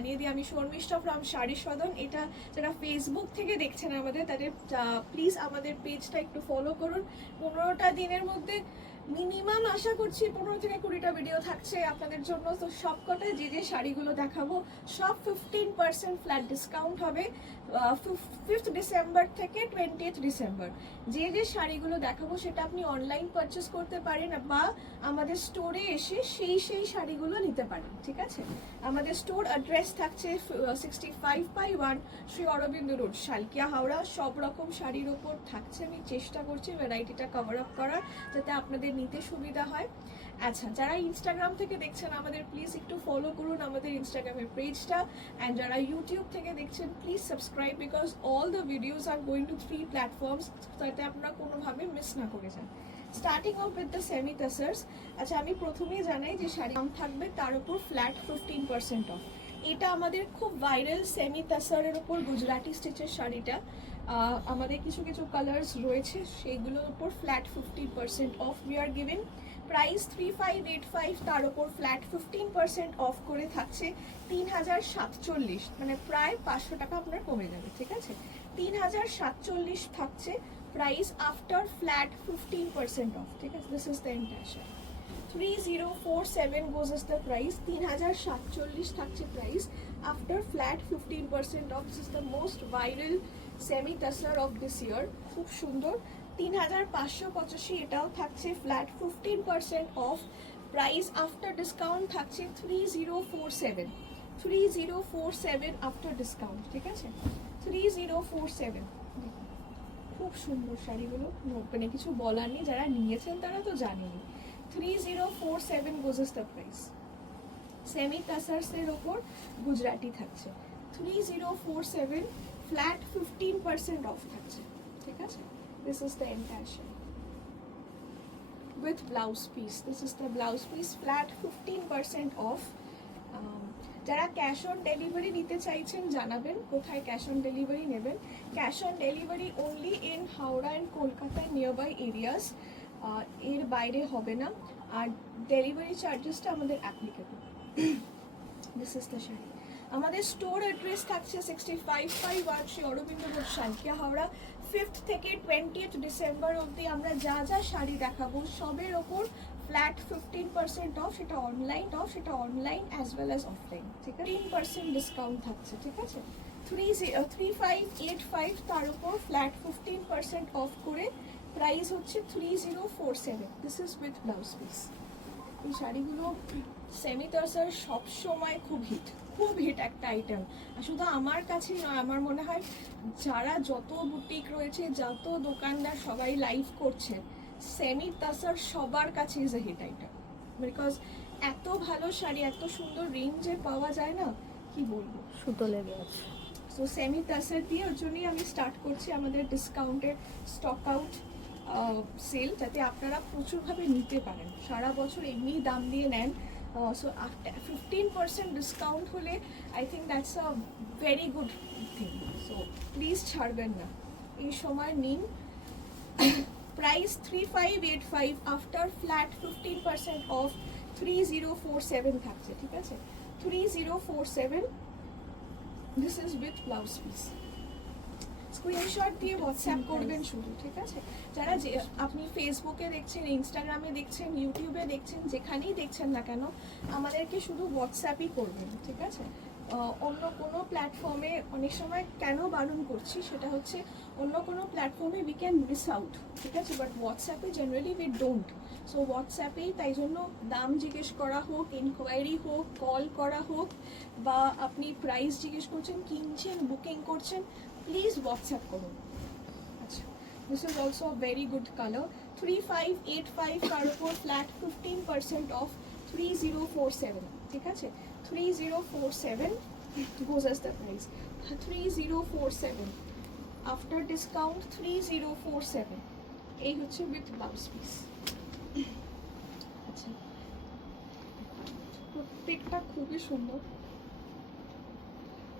জানিয়ে দিই, আমি শর্মিষ্ঠা ফ্রম শাড়ি সদন। এটা যারা ফেসবুক থেকে দেখছেন আমাদের, তাদের প্লিজ আমাদের পেজটা একটু ফলো করুন। 15টা দিনের মধ্যে মিনিমাম আশা করছি 15 থেকে 20টা ভিডিও থাকছে আপনাদের জন্য। তো সবকটায় যে যে শাড়িগুলো দেখাবো সব 15% ফ্ল্যাট ডিসকাউন্ট হবে 5th ডিসেম্বর থেকে 20th ডিসেম্বর। যে যে শাড়িগুলো দেখাবো সেটা আপনি অনলাইন পারচেস করতে পারেন বা আমাদের স্টোরে এসে সেই শাড়িগুলো নিতে পারেন, ঠিক আছে? আমাদের স্টোর অ্যাড্রেস থাকছে 65/1 শ্রী অরবিন্দ রোড, শালকিয়া, হাওড়া। সব রকম শাড়ির ওপর থাকছে, আমি চেষ্টা করছি ভ্যারাইটিটা কভার আপ করার যাতে আপনাদের নিতে সুবিধা হয়। আচ্ছা, যারা ইনস্টাগ্রাম থেকে দেখছেন আমাদের প্লিজ একটু ফলো করুন আমাদের ইনস্টাগ্রামের পেজটা, অ্যান্ড যারা ইউটিউব থেকে দেখছেন please subscribe, because all the videos are going to 3 platforms, যাতে আপনারা কোনোভাবে মিস না করে যান। Starting off with the semi tussars. আচ্ছা, আমি প্রথমেই জানাই যে শাড়ি দাম থাকবে তার উপর ফ্ল্যাট 15% অফ। এটা আমাদের খুব ভাইরাল সেমি টাসারের উপর গুজরাটি স্টিচের শাড়িটা। আমাদের কিছু কিছু কালার্স রয়েছে, সেইগুলোর উপর flat 15% of we are giving. Price 3585, তার উপর ফ্ল্যাট 15% অফ করে থাকছে 3047, মানে প্রায় 500 টাকা আপনার কমে যাবে, ঠিক আছে? 3047 থাকছে প্রাইস আফটার ফ্ল্যাট 15% অফ, ঠিক আছে? This is the entire sari. 3047 goes is the price. 3047 থাকছে price after flat 15% off. This is the most viral semi tussar of this year, খুব সুন্দর। 3585, এটাও থাকছে flat 15% off. Price after discount থাকছে 3047। 3047 আফটার ডিসকাউন্ট, ঠিক আছে? 3047। খুব সুন্দর শাড়িগুলো, মানে কিছু বলার নেই, যারা নিয়েছেন তারা তো জানেনি। 3047 goes is the price. Semi টাসার্সের ওপর গুজরাটি থাকছে 3047, ফ্ল্যাট 15% অফ থাকছে, ঠিক আছে? This is the entire sari with blouse piece. This is the blouse piece, flat 15% of. যারা ক্যাশ অন ডেলিভারি নিতে চাইছেন জানাবেন কোথায় ক্যাশ অন ডেলিভারি নেবেন। Cash on delivery only in Howrah and কলকাতায় নিয়ারবাই এরিয়াস, এর বাইরে হবে না। আর ডেলিভারি চার্জেসটা আমাদের applicable. This is the sari. আমাদের স্টোর অ্যাড্রেস থাকছে 65/1 শ্রী অরবিন্দ রোড, শালকিয়া, হাওড়া। 5th থেকে 20th ডিসেম্বর অবধি আমরা যা যা শাড়ি দেখাবো সবের ওপর ফ্ল্যাট 15% অফ। সেটা online as well as offline, ঠিক আছে? 10% ডিসকাউন্ট থাকছে, ঠিক আছে? 3585, তার উপর ফ্ল্যাট 15% অফ করে প্রাইস হচ্ছে 3047। This is with blouse piece. এই শাড়িগুলো সেমি টাসার সবসময় খুব হিট একটা আইটেম। আর শুধু আমার কাছেই নয়, আমার মনে হয় যারা যত বুটিক রয়েছে, যত দোকানদার সবাই লাইভ করছে, সেমি টাসার সবার কাছে is a hit item, because এত ভালো শাড়ি এত সুন্দর রেঞ্জে পাওয়া যায় না, কি বলবো, সুতো লেগে আছে। সো সেমি টাসার দিয়ে ওর জন্যই আমি স্টার্ট করছি আমাদের ডিসকাউন্টের স্টক আউট সেল, যাতে আপনারা প্রচুরভাবে নিতে পারেন। সারা বছর এমনি দাম দিয়ে নেন, সো 15% ডিসকাউন্ট হলে I think that's a very good thing. So please ছাড়বেন না, এই সময় নিন। প্রাইস 3585, আফটার ফ্ল্যাট 15% অফ 3047 থাকছে, ঠিক আছে? 3047। This is with blouse piece. Screenshot দিয়ে হোয়াটসঅ্যাপ করবেন শুধু, ঠিক আছে? যারা যে আপনি ফেসবুকে দেখছেন, ইনস্টাগ্রামে দেখছেন, ইউটিউবে দেখছেন, যেখানেই দেখছেন না কেন, আমাদেরকে শুধু হোয়াটসঅ্যাপই করবেন, ঠিক আছে? অন্য কোনো প্ল্যাটফর্মে অনেক সময় কেন বারণ করছি সেটা হচ্ছে, অন্য কোনো প্ল্যাটফর্মে উই ক্যান মিস আউট, ঠিক আছে? বাট হোয়াটসঅ্যাপে জেনারেলি উই ডোন্ট। সো হোয়াটসঅ্যাপেই, তাই জন্য দাম জিজ্ঞেস করা হোক, ইনকোয়ারি হোক, কল করা হোক, বা আপনি প্রাইস জিজ্ঞেস করছেন, কিনছেন, বুকিং করছেন, প্লিজ হোয়াটসঅ্যাপ করুন। আচ্ছা, this is also a very good colour. 3585, তার উপর ফ্ল্যাট 15% অফ 3047, ঠিক আছে? 3047 goes as the price. 3047 after discount 3047, এই হচ্ছে উইথ ব্লাউজ পিস। আচ্ছা, প্রত্যেকটা খুবই সুন্দর।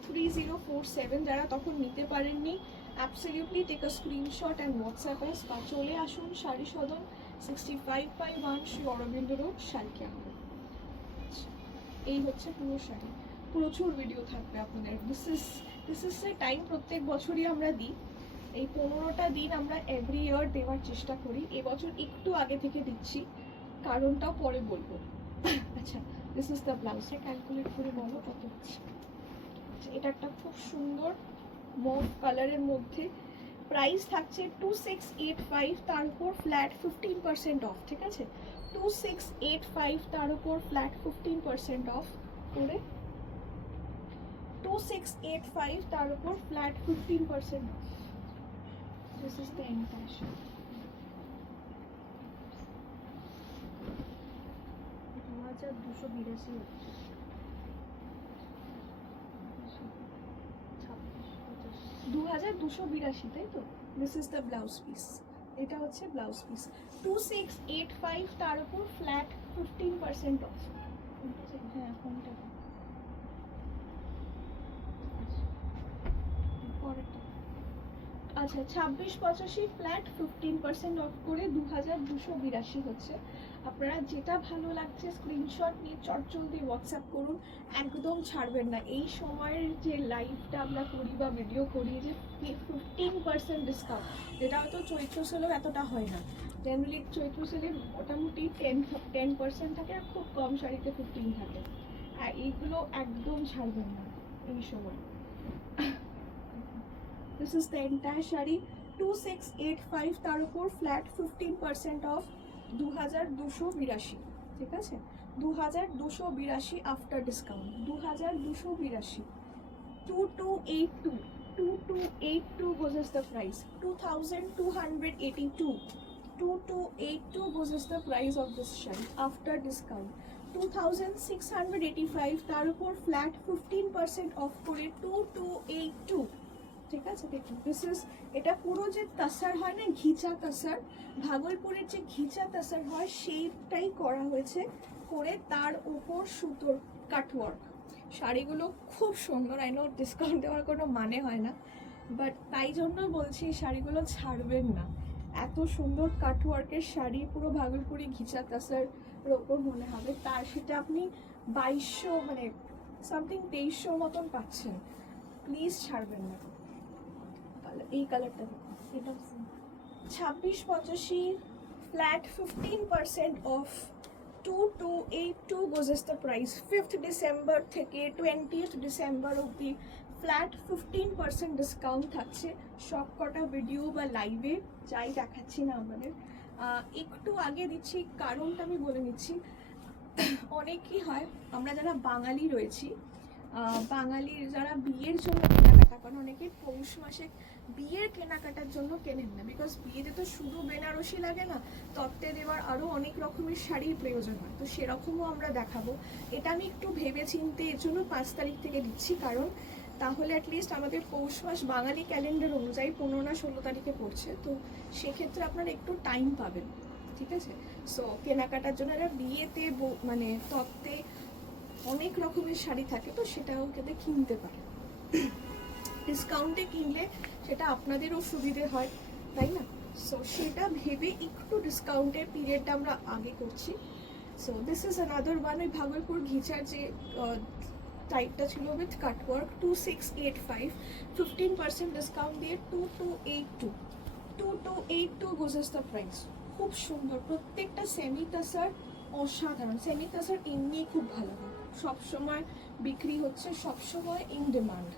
3047, যারা তখন নিতে পারেননি, absolutely take a screenshot and WhatsApp us, বা চলে আসুন শাড়ি সদন, 65/1 শ্রী অরবিন্দ রোড, শালকিয়া। এই হচ্ছে পুরো শাড়ি। প্রচুর ভিডিও থাকবে আপনাদের। দিস ইজ এ টাইম, প্রত্যেক বছরই আমরা দিই। এই 15টা দিন আমরা এভরি ইয়ার দেওয়ার চেষ্টা করি, এবছর একটু আগে থেকে দিচ্ছি, কারণটাও পরে বলবো। আচ্ছা, দিস ইজ দ্য ব্লাউজে ক্যালকুলেট করে বলো কত হচ্ছে। আচ্ছা, এটা একটা খুব সুন্দর মভ কালারের মধ্যে, প্রাইস থাকছে 2685, তার উপর ফ্ল্যাট 15% অফ, ঠিক আছে? 2685 তার উপর ফ্ল্যাট 15% অফ করে 2685 তার উপর flat 15% of. This is the entire shop. 2282 হচ্ছে। 2282, তাই তো? This is the blouse piece. এটা হচ্ছে ব্লাউজ পিস। 2685 তার উপর ফ্ল্যাট 15% অফ। হ্যাঁ, কোনটা? আচ্ছা, 2685 ফ্ল্যাট 15% অফ করে 2282 হচ্ছে। আপনারা যেটা ভালো লাগছে স্ক্রিনশট নিয়ে চটজলদি হোয়াটসঅ্যাপ করুন, একদম ছাড়বেন না। এই সময়ের যে লাইভটা আমরা করি বা ভিডিও করি, যে 15% ডিসকাউন্ট, যেটা হয়তো চৈত্র সেলেও এতটা হয় না। জেনারেলি চৈত্র সেলে মোটামুটি 10% থাকে, আর খুব কম শাড়িতে 15 থাকে। আর এইগুলো একদম ছাড়বেন না এই সময়। This is the entire sari, 2685 তার উপর ফ্ল্যাট 15% অফ 2282, ঠিক আছে? 2282 after discount, 2282। 2282, 2282 goes as the price, 2282, 2282 goes as the price of this sari after discount। 2685 তার উপর ফ্ল্যাট 15% অফ করে 2282, ঠিক আছে? দেখুন, দিস ইজ, এটা পুরো যে তাসার হয় না, ঘিচা তাসার, ভাগলপুরের যে ঘিচা তাসার হয় সেইটাই করা হয়েছে, করে তার উপর সুতোর কাটওয়ার্ক। শাড়িগুলো খুব সুন্দর। আই নো ডিসকাউন্ট দেওয়ার কোনো মানে হয় না, বাট তাই জন্য বলছি শাড়িগুলো ছাড়বেন না। এত সুন্দর কাটওয়ার্কের শাড়ি, পুরো ভাগলপুরি ঘিচা তাসার ওপর মনে হবে, তার সেটা আপনি 2200 মানে সামথিং 2300 মতন পাচ্ছেন। প্লিজ ছাড়বেন না। এই কালারটা দেখুন, এটা 2685 flat 15% of, 2282 goes as the price। 5th December থেকে 20th ডিসেম্বর অবধি ফ্ল্যাট 15% ডিসকাউন্ট থাকছে। সব কটা ভিডিও বা লাইভে যাই দেখাচ্ছি না আমাদের, একটু আগে দিচ্ছি, কারণটা আমি বলে নিচ্ছি। অনেকই হয়, আমরা যারা বাঙালি রয়েছি, বাঙালির যারা বিয়ের জন্য কেনাকাটা করেন, অনেকে পৌষ মাসে বিয়ের কেনাকাটার জন্য কেনেন না, বিকজ বিয়েতে তো শুধু বেনারসি লাগে না, তত্ত্বে দেওয়ার আরও অনেক রকমের শাড়ির প্রয়োজন হয়, তো সেরকমও আমরা দেখাবো। এটা আমি একটু ভেবে চিনতে এর জন্য 5 তারিখ থেকে দিচ্ছি, কারণ তাহলে অ্যাটলিস্ট আমাদের পৌষ মাস বাঙালি ক্যালেন্ডার অনুযায়ী 15 না 16 তারিখে পড়ছে, তো সেক্ষেত্রে আপনারা একটু টাইম পাবেন, ঠিক আছে? সো কেনাকাটার জন্য বিয়েতে মানে তত্ত্বে অনেক রকমের শাড়ি থাকে, তো সেটাও কিন্তু কিনতে পারে। ডিসকাউন্টে কিনলে সেটা আপনাদেরও সুবিধে হয়, তাই না? সো সেটা ভেবে একটু ডিসকাউন্টের পিরিয়ডটা আমরা আগে করছি। So this is another one. ওই ভাগলপুর ঘিচার যে টাইপটা ছিল উইথ কাটওয়ার্ক, 2685, 15% ডিসকাউন্ট দিয়ে 2282, 2282 goes as the price। খুব সুন্দর, প্রত্যেকটা সেমি তাসার অসাধারণ। সেমি তাসার এমনি খুব ভালো হয়, সবসময় বিক্রি হচ্ছে, সবসময় ইন ডিমান্ড।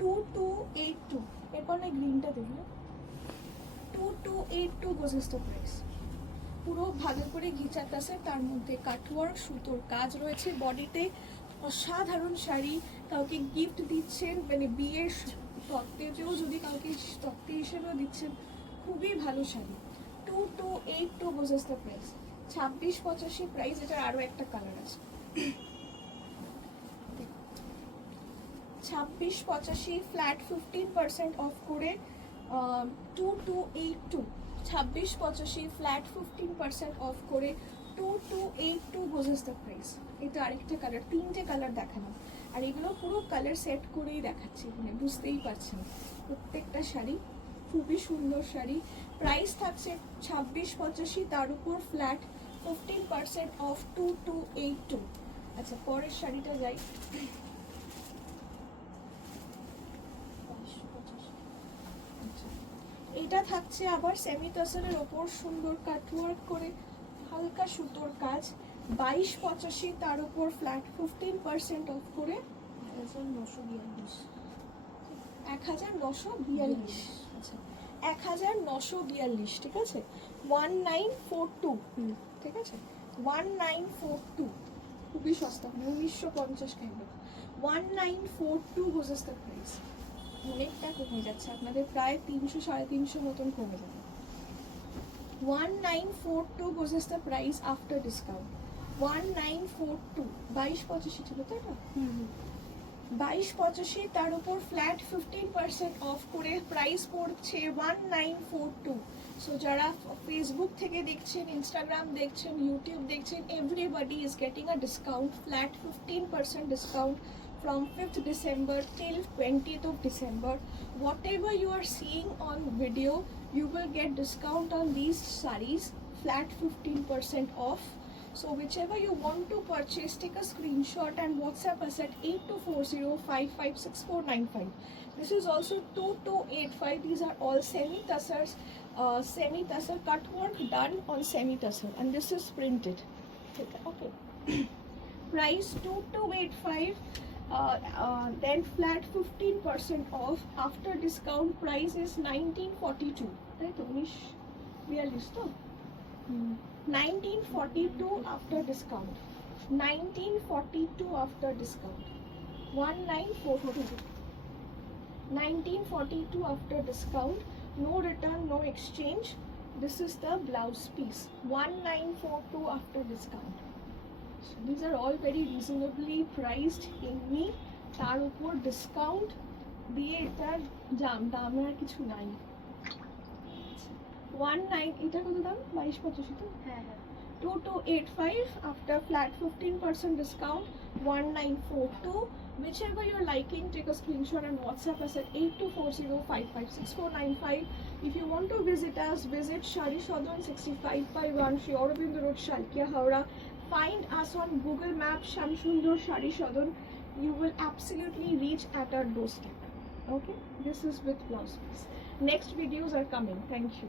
2282, এরপর না গ্রিনটা দেখলাম, 2282 goes as the price। পুরো ভাগলপুরে ঘিচা তাসে, তার মধ্যে কাটওয়ার্ক সুতোর কাজ রয়েছে, বডিতে অসাধারণ শাড়ি। কাউকে গিফট দিচ্ছেন, মানে বিয়ের তত্ত্বেও যদি কাউকে তত্ত্বে হিসেবেও দিচ্ছেন, খুবই ভালো sari. 2282 goes as the price। 2685 price. এটার আরও একটা কালার আছে, 2685 ফ্ল্যাট 15% অফ করে 2282। 2685 ফ্ল্যাট 15% অফ করে 2282 goes as the price। এটা আরেকটা কালার, 3টে কালার দেখালাম, আর এগুলো পুরো কালার সেট করেই দেখাচ্ছি, মানে বুঝতেই পারছেন। প্রত্যেকটা শাড়ি খুবই সুন্দর শাড়ি। প্রাইস থাকছে 2685, তার উপর ফ্ল্যাট 15% অফ 2282। আচ্ছা, পরের শাড়িটা যাই। এটা থাকছে আবার সেমি টাসেলের ওপর সুন্দর কাটওয়ার্ক করে হালকা সুতোর কাজ, 2285, তার উপর ফ্ল্যাট 15% অফ করে 1942। 1942। আচ্ছা 1942, ঠিক আছে, 1942, ঠিক আছে 1942, খুবই সস্তা, 1950 টাকা, 1942 গোজেস দ্য প্রাইস। অনেকটা কমে যাচ্ছে, আপনাদের প্রায় 300-350 মতন কমে যাবে। 1942 gorgeous the price after discount. 1942, 2285 ছিল তাই না? 2285, তার উপর ফ্ল্যাট 15% অফ করে প্রাইস পড়ছে 1942। সো যারা ফেসবুক থেকে দেখছেন, ইনস্টাগ্রাম দেখছেন, ইউটিউব দেখছেন, everybody is getting a discount, flat 15% discount from 5th December till 20th of December. Whatever you are seeing on video, you will get discount on these sarees, flat 15% off. So whichever you want to purchase, take a screenshot and WhatsApp us at 8240556495. This is also 2285. These are all semi-tussars, semi-tussar cut work done on semi-tussar, and this is printed. Okay. Price 2285. Then flat 15% off. After discount price is 1942. Right, 1942 to 1942 after discount. 1942 after discount. 1942. 1942 after discount. No return, no exchange. This is the blouse piece. 1942 after discount. So these are all very reasonably priced in me. তার উপর discount দিয়ে এটার দাম আর কিছু নাই। 19, এটা কত দাম? 2285 তো? হ্যাঁ হ্যাঁ। 2285 after flat 15% discount, 1942. Whichever you're liking, take a screenshot and WhatsApp us at 8240556495. If you want to visit us, visit Shari Shodon 65/1 Sri Aurobindo Road, Shalkia, Howrah. Find us on Google Maps, Shamsundar Shari Shodon. You will absolutely reach at our doorstep. Okay, this is with blouse piece. Next videos are coming. Thank you.